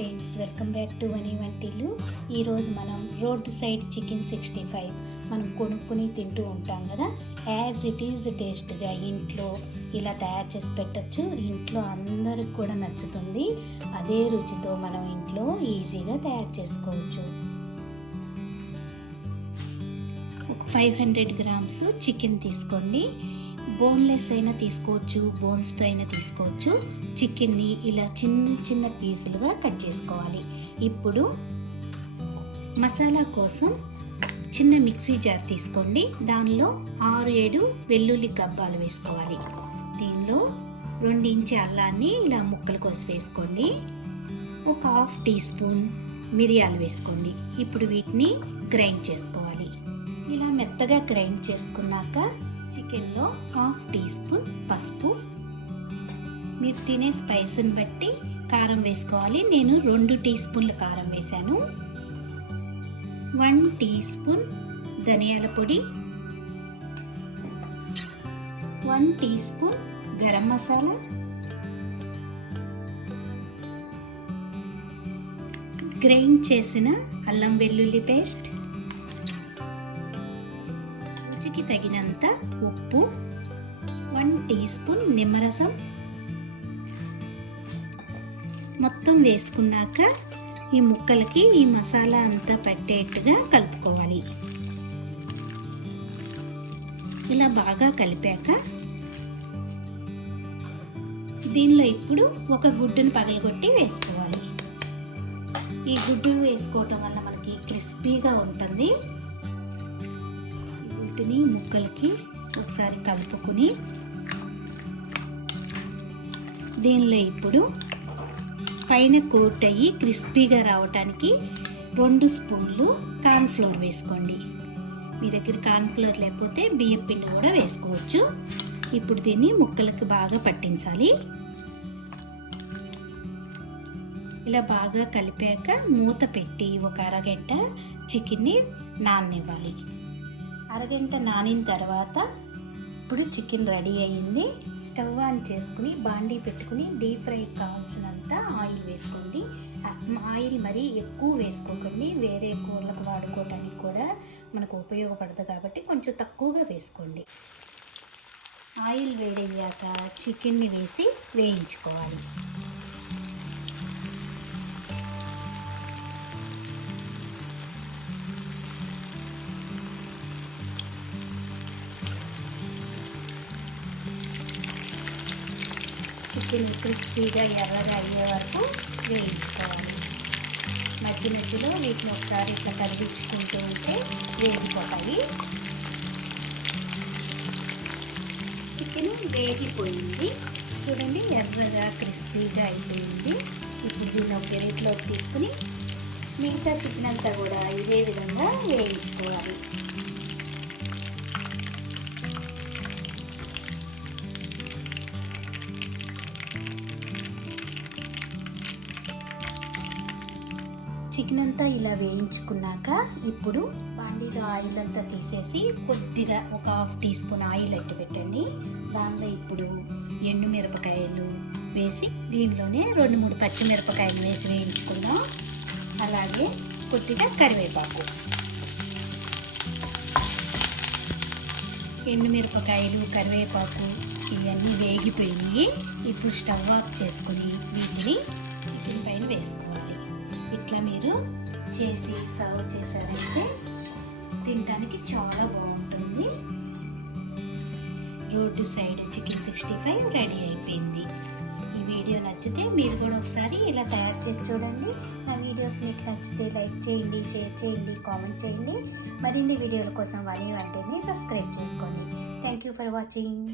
Friends, welcome back to వని వంటిల్లు. ఈరోజు మనం రోడ్ సైడ్ చికెన్ 65 మనం కొనుక్కొని తింటూ ఉంటాం కదా. యాజ్ ఇట్ ఈజ్ టేస్ట్గా ఇంట్లో ఇలా తయారు చేసి పెట్టచ్చు. ఇంట్లో అందరికి కూడా నచ్చుతుంది. అదే రుచితో మనం ఇంట్లో ఈజీగా తయారు చేసుకోవచ్చు. 500 గ్రామ్స్ చికెన్ తీసుకోండి. బోన్లెస్ అయినా తీసుకోవచ్చు, బోన్స్తో అయినా తీసుకోవచ్చు. చికెన్ని ఇలా చిన్న చిన్న పీసులుగా కట్ చేసుకోవాలి. ఇప్పుడు మసాలా కోసం చిన్న మిక్సీ జార్ తీసుకోండి. దానిలో 6-7 వెల్లుల్లి గబ్బాలు వేసుకోవాలి. దీనిలో 2 ఇంచు అల్లాన్ని ఇలా ముక్కలు కోసి వేసుకోండి. ఒక 1/2 టీ స్పూన్ మిరియాలు వేసుకోండి. ఇప్పుడు వీటిని గ్రైండ్ చేసుకోవాలి. ఇలా మెత్తగా గ్రైండ్ చేసుకున్నాక చికెన్లో 1/2 టీ స్పూన్ పసుపు, మీరు తినే స్పైస్ని బట్టి కారం వేసుకోవాలి. నేను 2 టీ స్పూన్ల కారం వేశాను. 1 టీ స్పూన్ ధనియాల పొడి, 1 tea spoon garam masala, grind చేసిన అల్లం వెల్లుల్లి పేస్ట్, రుచికి తగినంత ఉప్పు, 1 టీ స్పూన్ నిమ్మరసం మొత్తం వేసుకున్నాక ఈ ముక్కలకి ఈ మసాలా అంతా పట్టేట్టుగా కలుపుకోవాలి. ఇలా బాగా కలిపాక దీనిలో ఇప్పుడు ఒక గుడ్డును పగలగొట్టి వేసుకోవాలి. ఈ గుడ్డు వేసుకోవటం వల్ల మనకి క్రిస్పీగా ఉంటుంది. ఈ గుడ్డుని ముక్కలకి ఒకసారి కలుపుకొని దీనిలో ఇప్పుడు పైన కోట్ అయ్యి క్రిస్పీగా రావటానికి 2 స్పూన్లు కార్న్ఫ్లోర్ వేసుకోండి. మీ దగ్గర కార్న్ఫ్లోర్ లేకపోతే బియ్యం పిండి కూడా వేసుకోవచ్చు. ఇప్పుడు దీన్ని ముక్కలకు బాగా పట్టించాలి. ఇలా బాగా కలిపాక మూత పెట్టి ఒక అరగంట చికెన్ని నాననివ్వాలి. అరగంట నానిన తర్వాత ఇప్పుడు చికెన్ రెడీ అయ్యింది. స్టవ్ ఆన్ చేసుకుని బాండీ పెట్టుకుని డీప్ ఫ్రై కావాల్సినంత ఆయిల్ వేసుకోండి. ఆయిల్ మరీ ఎక్కువ వేసుకోకండి, వేరే కూరలకు వాడుకోవడానికి కూడా మనకు ఉపయోగపడదు కాబట్టి కొంచెం తక్కువగా వేసుకోండి. ఆయిల్ వేడయ్యాక చికెన్ని వేసి వేయించుకోవాలి. చికెన్ క్రిస్పీగా ఎర్రగా అయ్యే వరకు వేయించుకోవాలి. మధ్య మధ్యలో వీటిని ఒకసారి ఇట్లా కరిగించుకుంటూ ఉంటే వేగిపోతాయి. చికెన్ వేగిపోయింది చూడండి, ఎర్రగా క్రిస్పీగా అయిపోయింది. ఇప్పుడు దీన్ని ఒక ప్లేట్లోకి తీసుకుని మిగతా చికెన్ అంతా కూడా ఇదే విధంగా వేయించుకోవాలి. చికెన్ అంతా ఇలా వేయించుకున్నాక ఇప్పుడు బాండీలో ఆయిల్ అంతా తీసేసి కొద్దిగా ఒక 1/2 టీ స్పూన్ ఆయిల్ అట్టి పెట్టండి. దానిలో ఇప్పుడు ఎండుమిరపకాయలు వేసి దీనిలోనే 2-3 పచ్చిమిరపకాయలు వేసి వేయించుకుందాం. అలాగే కొద్దిగా కరివేపాకు. ఎండుమిరపకాయలు కరివేపాకు ఇవన్నీ వేగిపోయి ఇప్పుడు స్టవ్ ఆఫ్ చేసుకుని వీటిని చికెన్ పైన వేసుకోవాలి. ఇట్లా మీరు చేసి సర్వ్ చేశారంటే తినడానికి చాలా బాగుంటుంది. రోడ్డు సైడ్ చికెన్ 65 రెడీ అయిపోయింది. ఈ వీడియో నచ్చితే మీరు కూడా ఒకసారి ఇలా తయారు చేసి చూడండి. నా వీడియోస్ మీకు నచ్చితే లైక్ చేయండి, షేర్ చేయండి, కామెంట్ చేయండి. మరిన్ని వీడియోల కోసం వని వంటిల్ని సబ్స్క్రైబ్ చేసుకోండి. Thank you for watching.